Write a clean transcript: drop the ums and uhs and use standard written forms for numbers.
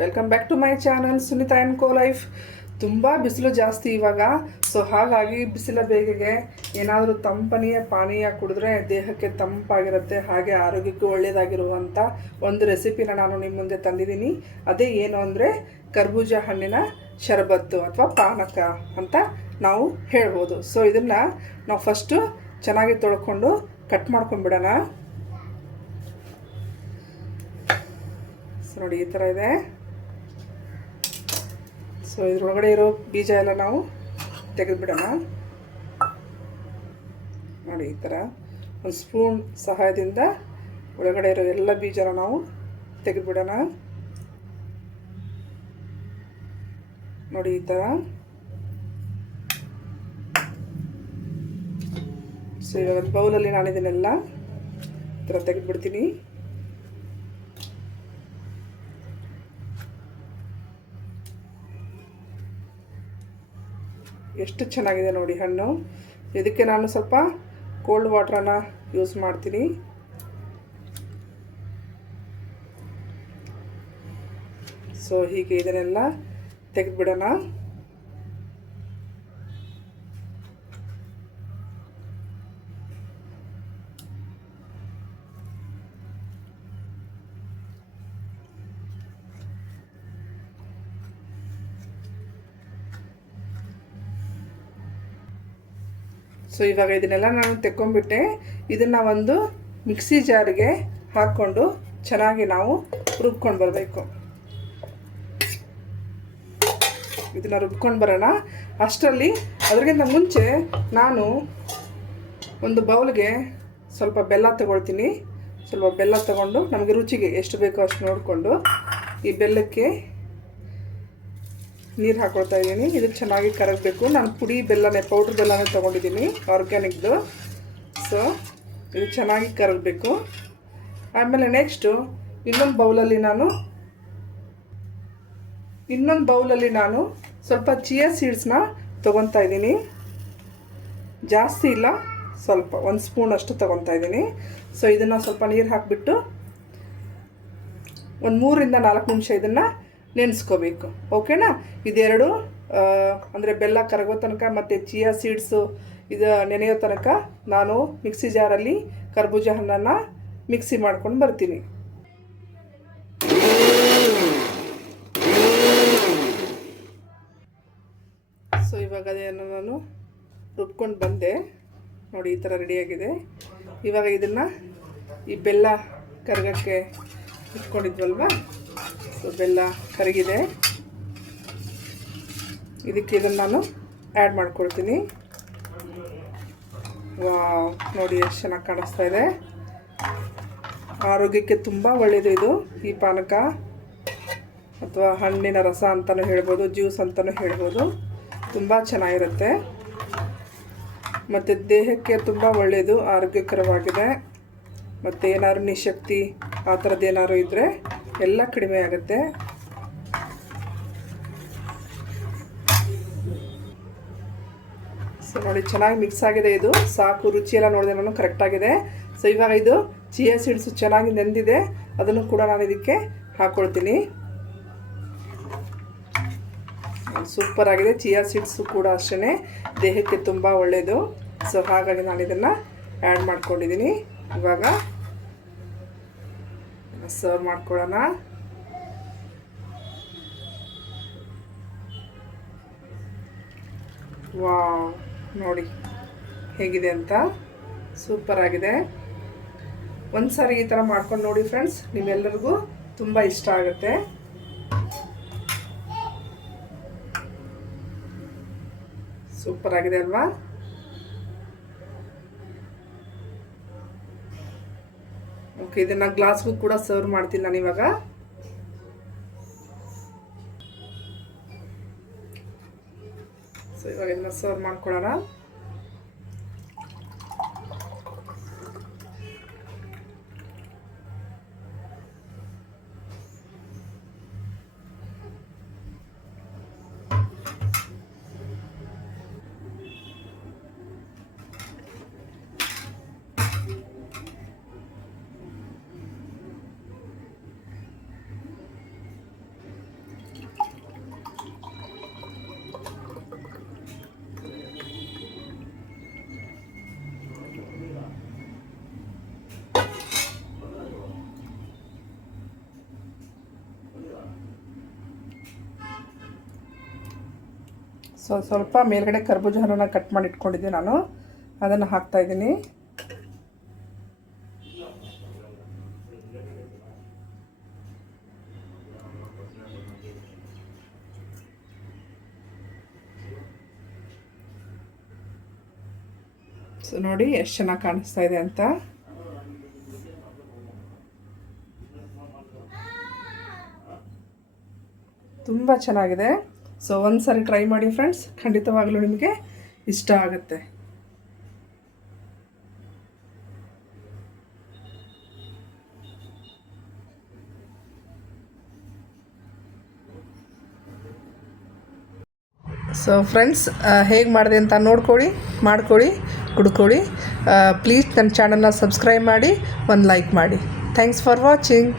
Welcome back to my channel Sunita and co life. ತುಂಬ ಬಿಸಿಲು ಜಾಸ್ತಿ ಇವಾಗ. ಸೊ ಹಾಗಾಗಿ ಬಿಸಿಲ ಬೇಗೆಗೆ ಏನಾದರೂ ತಂಪನೆಯ ಪಾನೀಯ ಕುಡಿದ್ರೆ ದೇಹಕ್ಕೆ ತಂಪಾಗಿರುತ್ತೆ, ಹಾಗೆ ಆರೋಗ್ಯಕ್ಕೂ ಒಳ್ಳೆಯದಾಗಿರುವಂಥ ಒಂದು ರೆಸಿಪಿನ ನಾನು ನಿಮ್ಮ ಮುಂದೆ ತಂದಿದ್ದೀನಿ. ಅದೇ ಏನು ಅಂದರೆ ಕರ್ಬೂಜ ಹಣ್ಣಿನ ಶರಬತ್ತು ಅಥವಾ ಪಾನಕ ಅಂತ ನಾವು ಹೇಳ್ಬೋದು. ಸೊ ಇದನ್ನು ನಾವು ಫಸ್ಟು ಚೆನ್ನಾಗಿ ತೊಳ್ಕೊಂಡು ಕಟ್ ಮಾಡ್ಕೊಂಡ್ಬಿಡೋಣ. ಸೊ ನೋಡಿ ಈ ಥರ ಇದೆ. ಸೊ ಇದ್ರೊಳಗಡೆ ಇರೋ ಬೀಜ ಎಲ್ಲ ನಾವು ತೆಗೆದುಬಿಡೋಣ. ನೋಡಿ ಈ ಥರ ಒಂದು ಸ್ಪೂನ್ ಸಹಾಯದಿಂದ ಒಳಗಡೆ ಇರೋ ಎಲ್ಲ ಬೀಜನ ನಾವು ತೆಗೆದುಬಿಡೋಣ. ನೋಡಿ ಈ ಥರ. ಸೊ ಇವಾಗ ಒಂದು ಬೌಲಲ್ಲಿ ನಾನು ಇದನ್ನೆಲ್ಲ ಈ ಥರ ತೆಗೆದುಬಿಡ್ತೀನಿ. ಎಷ್ಟು ಚೆನ್ನಾಗಿದೆ ನೋಡಿ ಹಣ್ಣು. ಇದಕ್ಕೆ ನಾನು ಸ್ವಲ್ಪ ಕೋಲ್ಡ್ ವಾಟ್ರನ್ನ ಯೂಸ್ ಮಾಡ್ತೀನಿ. ಸೊ ಹೀಗೆ ಇದನ್ನೆಲ್ಲ ತೆಗೆದುಬಿಡೋಣ. ಸೊ ಇವಾಗ ಇದನ್ನೆಲ್ಲ ನಾನು ತೆಕ್ಕೊಂಡ್ಬಿಟ್ಟೆ. ಇದನ್ನು ಒಂದು ಮಿಕ್ಸಿ ಜಾರಿಗೆ ಹಾಕ್ಕೊಂಡು ಚೆನ್ನಾಗಿ ನಾವು ರುಬ್ಕೊಂಡು ಬರಬೇಕು. ಇದನ್ನು ರುಬ್ಕೊಂಡು ಬರೋಣ. ಅಷ್ಟರಲ್ಲಿ ಅದಕ್ಕಿಂತ ಮುಂಚೆ ನಾನು ಒಂದು ಬೌಲ್ಗೆ ಸ್ವಲ್ಪ ಬೆಲ್ಲ ತಗೊಳ್ತೀನಿ. ಸ್ವಲ್ಪ ಬೆಲ್ಲ ತಗೊಂಡು ನಮಗೆ ರುಚಿಗೆ ಎಷ್ಟು ಬೇಕೋ ಅಷ್ಟು ನೋಡಿಕೊಂಡು ಈ ಬೆಲ್ಲಕ್ಕೆ ನೀರು ಹಾಕ್ಕೊಳ್ತಾ ಇದ್ದೀನಿ. ಇದು ಚೆನ್ನಾಗಿ ಕರಗಬೇಕು. ನಾನು ಪುಡಿ ಬೆಲ್ಲನೇ, ಪೌಡ್ರ್ ಬೆಲ್ಲನೇ ತೊಗೊಂಡಿದ್ದೀನಿ, ಆರ್ಗ್ಯಾನಿಕ್ದು. ಸೊ ಇದು ಚೆನ್ನಾಗಿ ಕರಗಬೇಕು. ಆಮೇಲೆ ನೆಕ್ಸ್ಟು ಇನ್ನೊಂದು ಬೌಲಲ್ಲಿ ನಾನು ಸ್ವಲ್ಪ ಚಿಯಾ ಸೀಡ್ಸ್ನ ತೊಗೊತಾ ಇದ್ದೀನಿ. ಜಾಸ್ತಿ ಇಲ್ಲ, ಸ್ವಲ್ಪ 1 ಸ್ಪೂನ್ ಅಷ್ಟು ತೊಗೊತಾ ಇದ್ದೀನಿ. ಸೊ ಇದನ್ನು ಸ್ವಲ್ಪ ನೀರು ಹಾಕಿಬಿಟ್ಟು ಒಂದು 3 ರಿಂದ 4 ನಿಮಿಷ ಇದನ್ನು ನೆನೆಸ್ಕೋಬೇಕು. ಓಕೆನಾ? ಇದೆರಡು ಅಂದರೆ ಬೆಲ್ಲ ಕರಗೋ ತನಕ ಮತ್ತು ಚಿಯಾ ಸೀಡ್ಸು ಇದು ನೆನೆಯೋ ತನಕ ನಾನು ಮಿಕ್ಸಿ ಜಾರಲ್ಲಿ ಕರ್ಬೂಜ ಹಣ್ಣನ್ನು ಮಿಕ್ಸಿ ಮಾಡ್ಕೊಂಡು ಬರ್ತೀನಿ. ಸೊ ಇವಾಗ ಅದನ್ನು ನಾನು ರುಬ್ಕೊಂಡು ಬಂದೆ. ನೋಡಿ ಈ ಥರ ರೆಡಿಯಾಗಿದೆ. ಇವಾಗ ಇದನ್ನು ಈ ಬೆಲ್ಲ ಕರಗಕ್ಕೆ ಇಟ್ಕೊಂಡಿದ್ವಲ್ವ, ಸೊ ಬೆಲ್ಲ ಕರಗಿದೆ. ಇದಕ್ಕೆ ಇದನ್ನು ನಾನು ಆ್ಯಡ್ ಮಾಡ್ಕೊಳ್ತೀನಿ. ವಾವ್, ನೋಡಿ ಎಷ್ಟು ಚೆನ್ನಾಗಿ ಕಾಣಿಸ್ತಾ ಇದೆ. ಆರೋಗ್ಯಕ್ಕೆ ತುಂಬ ಒಳ್ಳೆಯದು ಇದು, ಈ ಪಾನಕ ಅಥವಾ ಹಣ್ಣಿನ ರಸ ಅಂತಲೂ ಹೇಳ್ಬೋದು, ಜ್ಯೂಸ್ ಅಂತಲೂ ಹೇಳ್ಬೋದು. ತುಂಬ ಚೆನ್ನಾಗಿರುತ್ತೆ ಮತ್ತು ದೇಹಕ್ಕೆ ತುಂಬ ಒಳ್ಳೆಯದು, ಆರೋಗ್ಯಕರವಾಗಿದೆ. ಮತ್ತು ಏನಾದ್ರು ನಿಶಕ್ತಿ ಆ ಥರದ್ದು ಏನಾದ್ರು ಇದ್ದರೆ ಎಲ್ಲ ಕಡಿಮೆ ಆಗುತ್ತೆ. ಸೊ ನೋಡಿ ಚೆನ್ನಾಗಿ ಮಿಕ್ಸ್ ಆಗಿದೆ. ಇದು ಸಾಕು, ರುಚಿಯೆಲ್ಲ ನೋಡಿದೆ ನಾನು ಕರೆಕ್ಟಾಗಿದೆ. ಸೊ ಇವಾಗ ಇದು ಚಿಯಾ ಸೀಡ್ಸು ಚೆನ್ನಾಗಿ ನೆಂದಿದೆ, ಅದನ್ನು ಕೂಡ ನಾನು ಇದಕ್ಕೆ ಹಾಕ್ಕೊಳ್ತೀನಿ. ಸೂಪರ್ ಆಗಿದೆ. ಚಿಯಾ ಸೀಡ್ಸು ಕೂಡ ಅಷ್ಟೇ ದೇಹಕ್ಕೆ ತುಂಬ ಒಳ್ಳೆಯದು. ಸೊ ಹಾಗಾಗಿ ನಾನು ಇದನ್ನು ಆ್ಯಡ್ ಮಾಡ್ಕೊಂಡಿದ್ದೀನಿ. ಇವಾಗ ಸರ್ವ್ ಮಾಡ್ಕೊಳ್ಳೋಣ. ವಾವ್, ನೋಡಿ ಹೇಗಿದೆ ಅಂತ. ಸೂಪರ್ ಆಗಿದೆ. ಒಂದು ಸಾರಿ ಈ ಥರ ಮಾಡ್ಕೊಂಡು ನೋಡಿ ಫ್ರೆಂಡ್ಸ್, ನಿಮ್ಮೆಲ್ಲರಿಗೂ ತುಂಬ ಇಷ್ಟ ಆಗುತ್ತೆ. ಸೂಪರ್ ಆಗಿದೆ ಅಲ್ವಾ? ಓಕೆ, ಇದನ್ನು ಗ್ಲಾಸ್ಗೂ ಕೂಡ ಸರ್ವ್ ಮಾಡ್ತೀನಿ ನಾನು ಇವಾಗ. ಸೊ ಇವಾಗ ಇದನ್ನ ಸರ್ವ್ ಮಾಡ್ಕೊಳ್ಳೋಣ. ಸ್ವಲ್ಪ ಮೇಲ್ಗಡೆ ಕರ್ಬೂಜ ಹಣ್ಣನ್ನು ಕಟ್ ಮಾಡಿ ಇಟ್ಕೊಂಡಿದ್ದೆ ನಾನು, ಅದನ್ನು ಹಾಕ್ತಾಯಿದ್ದೀನಿ. ಸೊ ನೋಡಿ ಎಷ್ಟು ಚೆನ್ನಾಗಿ ಕಾಣಿಸ್ತಾ ಇದೆ ಅಂತ. ತುಂಬ ಚೆನ್ನಾಗಿದೆ. ಸೊ ಒಂದು ಸಾರಿ ಟ್ರೈ ಮಾಡಿ ಫ್ರೆಂಡ್ಸ್, ಖಂಡಿತವಾಗಲೂ ನಿಮಗೆ ಇಷ್ಟ ಆಗುತ್ತೆ. ಸೊ ಫ್ರೆಂಡ್ಸ್, ಹೇಗೆ ಮಾಡಿದೆ ಅಂತ ಮಾಡ್ಕೊಳ್ಳಿ, ಕುಡ್ಕೊಳ್ಳಿ. ಪ್ಲೀಸ್ ನನ್ನ ಚಾನಲ್ನ ಸಬ್ಸ್ಕ್ರೈಬ್ ಮಾಡಿ, ಒಂದು ಲೈಕ್ ಮಾಡಿ. Thanks for watching.